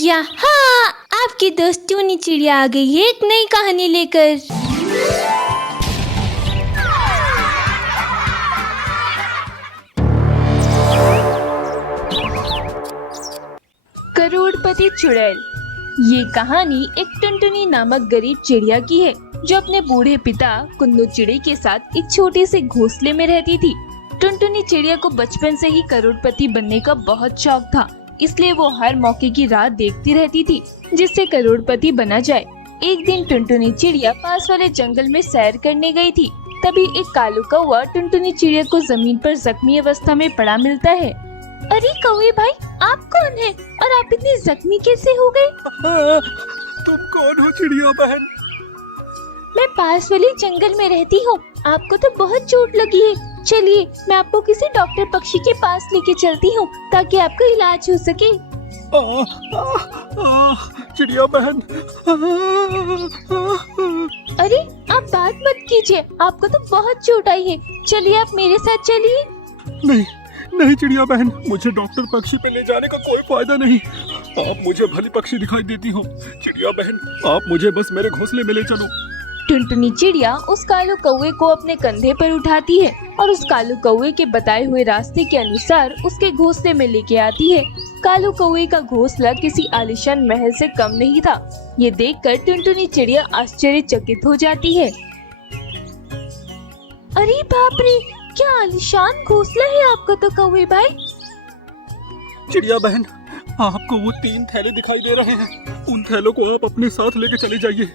चिड़िया। हाँ, आपकी दोस्त टूनी चिड़िया आ गई है एक नई कहानी लेकर। करोड़पति चुड़ैल। ये कहानी एक टुनटुनी नामक गरीब चिड़िया की है जो अपने बूढ़े पिता कुन्नू चिड़ी के साथ एक छोटे से घोंसले में रहती थी। टुनटुनी चिड़िया को बचपन से ही करोड़पति बनने का बहुत शौक था, इसलिए वो हर मौके की राह देखती रहती थी जिससे करोड़पति बना जाए। एक दिन टुनटुनी चिड़िया पास वाले जंगल में सैर करने गई थी। तभी एक कालू कौवा टुनटुनी चिड़िया को जमीन पर जख्मी अवस्था में पड़ा मिलता है। अरे कौवे भाई, आप कौन हैं और आप इतने जख्मी कैसे हो गए? तुम कौन हो चिड़िया बहन? मैं पास वाले जंगल में रहती हूँ। आपको तो बहुत चोट लगी है। चलिए, मैं आपको किसी डॉक्टर पक्षी के पास लेके चलती हूँ ताकि आपका इलाज हो सके। चिड़िया बहन। अरे आप बात मत कीजिए, आपको तो बहुत चोट आई है। चलिए, आप मेरे साथ चलिए। नहीं नहीं चिड़िया बहन, मुझे डॉक्टर पक्षी पे ले जाने का कोई फायदा नहीं। आप मुझे भली पक्षी दिखाई देती हो। चिड़िया बहन, आप मुझे बस मेरे घोंसले में ले चलो। टुनटुनी चिड़िया उस कालू कौवे को अपने कंधे पर उठाती है और उस कालू कौवे के बताए हुए रास्ते के अनुसार उसके घोंसले में लेके आती है। कालू कौवे का घोंसला किसी आलीशान महल से कम नहीं था। ये देखकर टुनटुनी चिड़िया आश्चर्यचकित हो जाती है। अरे बाप रे, क्या आलीशान घोंसला है आपका तो कौवे भाई। चिड़िया बहन, आपको वो 3 थैले दिखाई दे रहे हैं, उन थैलों को आप अपने साथ लेके चले जाइए।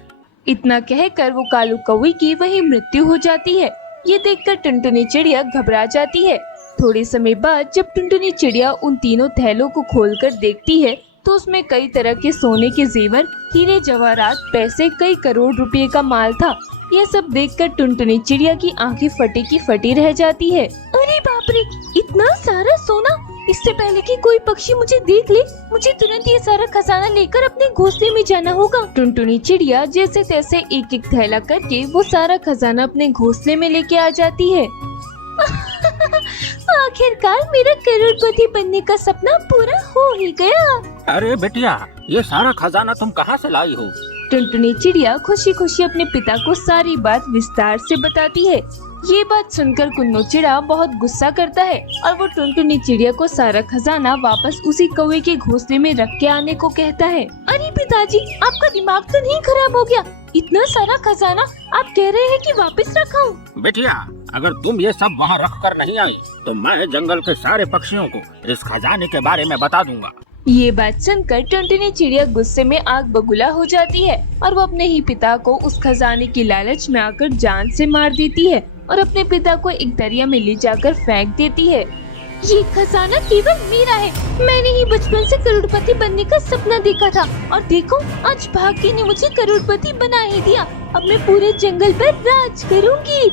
इतना कहकर वो कालू कौवे की वही मृत्यु हो जाती है। ये देखकर टुनटुनी चिड़िया घबरा जाती है। थोड़े समय बाद जब टुनटुनी चिड़िया उन तीनों थैलों को खोलकर देखती है तो उसमें कई तरह के सोने के जेवर, हीरे जवाहरात, पैसे, कई करोड़ रुपए का माल था। यह सब देखकर टुनटुनी चिड़िया की आंखें फटी की फटी रह जाती है। अरे बाप रे, इतना सारा सोना! इससे पहले कि कोई पक्षी मुझे देख ले, मुझे तुरंत ये सारा खजाना लेकर अपने घोंसले में जाना होगा। टुनटुनी चिड़िया जैसे तैसे एक एक थैला करके वो सारा खजाना अपने घोंसले में लेके आ जाती है। आखिरकार मेरा करोड़पति बनने का सपना पूरा हो ही गया। अरे बेटिया, ये सारा खजाना तुम कहाँ से लाई हो? टुनटुनी चिड़िया खुशी खुशी अपने पिता को सारी बात विस्तार से बताती है। ये बात सुनकर कुन्नू चिड़ा बहुत गुस्सा करता है और वो टुनटुनी चिड़िया को सारा खजाना वापस उसी कौवे के घोंसले में रख के आने को कहता है। अरे पिताजी, आपका दिमाग तो नहीं खराब हो गया? इतना सारा खजाना आप कह रहे हैं कि वापस रखाऊं? बेटिया, अगर तुम ये सब वहाँ रख कर नहीं आई तो मैं जंगल के सारे पक्षियों को इस खजाने के बारे में बता दूंगा। ये बात सुनकर टुनटुनी चिड़िया गुस्से में आग बबूला हो जाती है और वो अपने ही पिता को उस खजाने की लालच में आकर जान से मार देती है और अपने पिता को एक दरिया में ले जाकर फेंक देती है। ये खजाना केवल मेरा है। मैंने ही बचपन से करोड़पति बनने का सपना देखा था और देखो, आज भाग्य ने मुझे करोड़पति बना ही दिया। अब मैं पूरे जंगल पर राज करूंगी।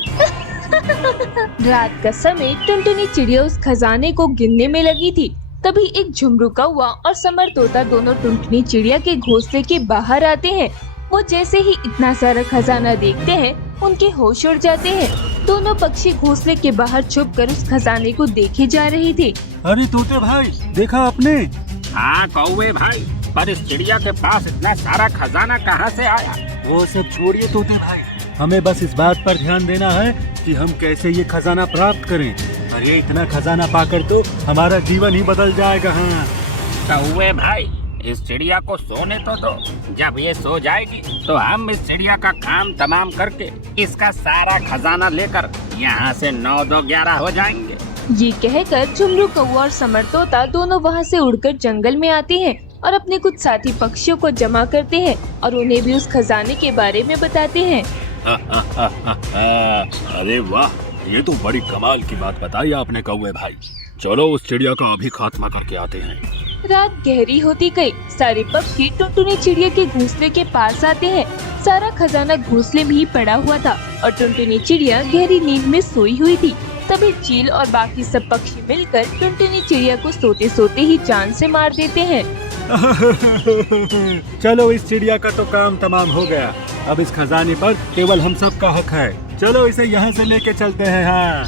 रात का समय टुनटुनी चिड़िया उस खजाने को गिनने में लगी थी। तभी एक झुमरू कौवा और समर तोता दोनों टुनटुनी चिड़िया के घोंसले के बाहर आते हैं। वो जैसे ही इतना सारा खजाना देखते हैं, उनके होश उड़ जाते हैं। दोनों पक्षी घोंसले के बाहर छुपकर उस खजाने को देखे जा रहे थे। अरे तोते भाई, देखा आपने? हाँ कौवे भाई, पर इस चिड़िया के पास इतना सारा खजाना कहाँ से आया? वो सब छोड़िए तोते भाई, हमें बस इस बात पर ध्यान देना है कि हम कैसे ये खजाना प्राप्त करें। और ये इतना खजाना पाकर तो हमारा जीवन ही बदल जाएगा। हाँ कौवे भाई, इस चिड़िया को सोने तो दो। जब ये सो जाएगी तो हम इस चिड़िया का काम तमाम करके इसका सारा खजाना लेकर यहाँ से 9-2-11 हो जाएंगे। ये कहकर झुमरू कौवा और समर तोता दोनों वहाँ से उड़कर जंगल में आते हैं और अपने कुछ साथी पक्षियों को जमा करते हैं और उन्हें भी उस खजाने के बारे में बताते हैं। अरे वाह, ये तो बड़ी कमाल की बात बताई आपने कौवे भाई। चलो उस चिड़िया का अभी खात्मा करके आते हैं। रात गहरी होती गई। सारे पक्षी टुनटुनी चिड़िया के घोंसले के पास आते हैं। सारा खजाना घोंसले में ही पड़ा हुआ था और टुनटुनी चिड़िया गहरी नींद में सोई हुई थी। तभी चील और बाकी सब पक्षी मिलकर टुनटुनी चिड़िया को सोते सोते ही जान से मार देते हैं। चलो, इस चिड़िया का तो काम तमाम हो गया। अब इस खजाने पर केवल हम सब का हक है। चलो इसे यहाँ से लेके चलते हैं। हाँ,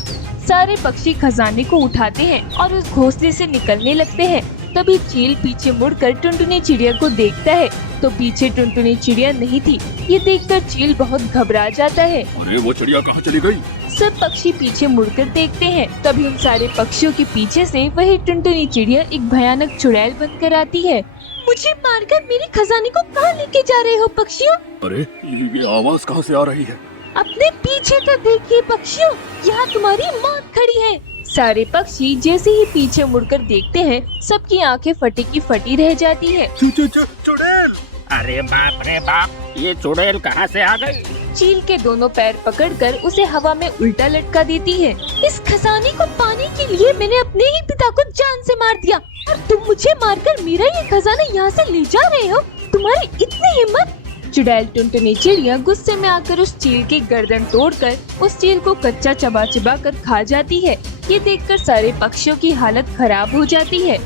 सारे पक्षी खजाने को उठाते हैं और उस घोंसले से निकलने लगते हैं। तभी चील पीछे मुड़कर टुनटुनी चिड़िया को देखता है तो पीछे टुनटुनी चिड़िया नहीं थी। ये देखकर चील बहुत घबरा जाता है। अरे वो चिड़िया कहाँ चली गई? सब पक्षी पीछे मुड़कर देखते हैं। तभी उन सारे पक्षियों के पीछे से वही टुनटुनी चिड़िया एक भयानक चुड़ैल बनकर आती है। मुझे मारकर मेरे खजाने को कहाँ लेके जा रहे हो पक्षियों? अरे ये आवाज कहाँ से आ रही है? अपने पीछे तो देखिए पक्षियों, यहाँ तुम्हारी मौत खड़ी है। सारे पक्षी जैसे ही पीछे मुड़कर देखते हैं सबकी आंखें फटी की फटी रह जाती है। चुड़ैल! अरे बाप रे बाप, ये चुड़ैल कहाँ से आ गई? चील के दोनों पैर पकड़कर उसे हवा में उल्टा लटका देती है। इस खजाने को पाने के लिए मैंने अपने ही पिता को जान से मार दिया और तुम मुझे मारकर मेरा ये खजाना यहाँ से ले जा रहे हो? तुम्हारी इतनी हिम्मत! चुड़ैल टुनटुनी चिड़िया गुस्से में आकर उस चील की गर्दन तोड़कर उस चील को कच्चा चबा चबा कर खा जाती है। ये देखकर सारे पक्षियों की हालत खराब हो जाती है।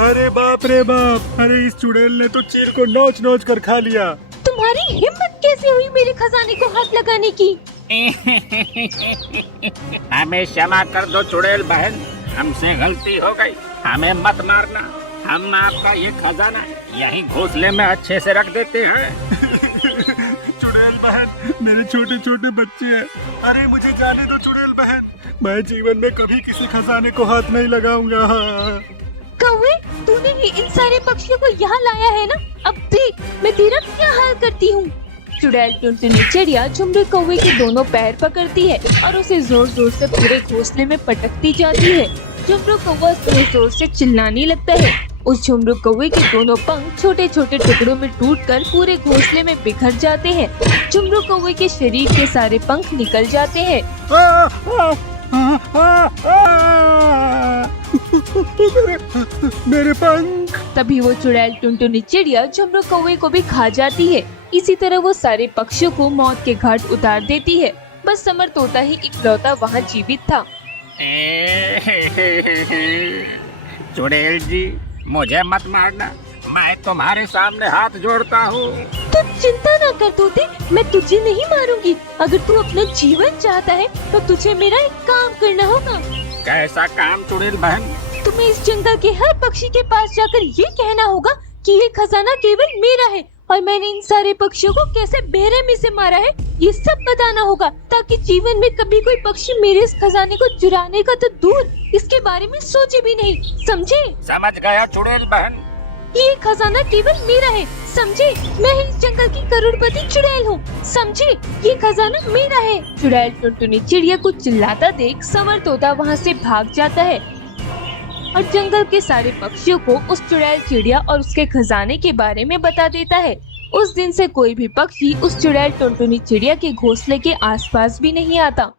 अरे बाप रे बाप! अरे इस चुड़ैल ने तो चील को नोच नोच कर खा लिया। तुम्हारी हिम्मत कैसे हुई मेरे खजाने को हाथ लगाने की? हमें क्षमा कर दो चुड़ैल बहन, हमसे गलती हो गई। हमें मत मारना, हम आपका ये खजाना यहीं घोंसले में अच्छे से रख देते हैं। चुड़ैल बहन, मेरे छोटे छोटे बच्चे हैं। अरे मुझे जाने दो चुड़ैल बहन, मैं जीवन में कभी किसी खजाने को हाथ नहीं लगाऊंगा। कौवे, तूने ही इन सारे पक्षियों को यहाँ लाया है ना? अब देख मैं तेरा क्या हाल करती हूँ। चुड़ैल टुनटुनी चिड़िया झुमरू कौवे के दोनों पैर पकड़ती है और उसे जोर जोर से पूरे घोंसले में पटकती जाती है। झुमरू कौवा जोर जोर से चिल्लाने लगता है। उस झुमरू कौवे के दोनों पंख छोटे छोटे टुकड़ों में टूटकर पूरे घोंसले में बिखर जाते हैं। झुमरू कौवे के शरीर के सारे पंख निकल जाते हैं। मेरे पंख! तभी वो चुड़ैल टुनटुनी चिड़िया झुमरू कौवे को भी खा जाती है। इसी तरह वो सारे पक्षियों को मौत के घाट उतार देती है। बस समर तोता ही इकलौता वहाँ जीवित था। चुड़ैल जी, मुझे मत मारना, मैं तुम्हारे सामने हाथ जोड़ता हूँ। तू चिंता न कर तोते, मैं तुझे नहीं मारूंगी। अगर तू अपना जीवन चाहता है तो तुझे मेरा एक काम करना होगा। कैसा काम चुड़ैल बहन? तुम्हें इस जंगल के हर पक्षी के पास जाकर ये कहना होगा कि ये खजाना केवल मेरा है और मैंने इन सारे पक्षियों को कैसे बेरहमी से मारा है, ये सब बताना होगा, ताकि जीवन में कभी कोई पक्षी मेरे इस खजाने को चुराने का तो दूर इसके बारे में सोचे भी नहीं। समझे? समझ गया चुड़ैल बहन। ये खजाना केवल मेरा है, समझे? मैं इस जंगल की करोड़पति चुड़ैल हूँ, समझे? ये खजाना मेरा है। चुड़ैल टुनटुनी चिड़िया को चिल्लाता देख संवर तोता वहाँ से भाग जाता है और जंगल के सारे पक्षियों को उस चुड़ैल चिड़िया और उसके खजाने के बारे में बता देता है। उस दिन से कोई भी पक्षी उस चुड़ैल टुनटुनी चिड़िया के घोंसले के आसपास भी नहीं आता।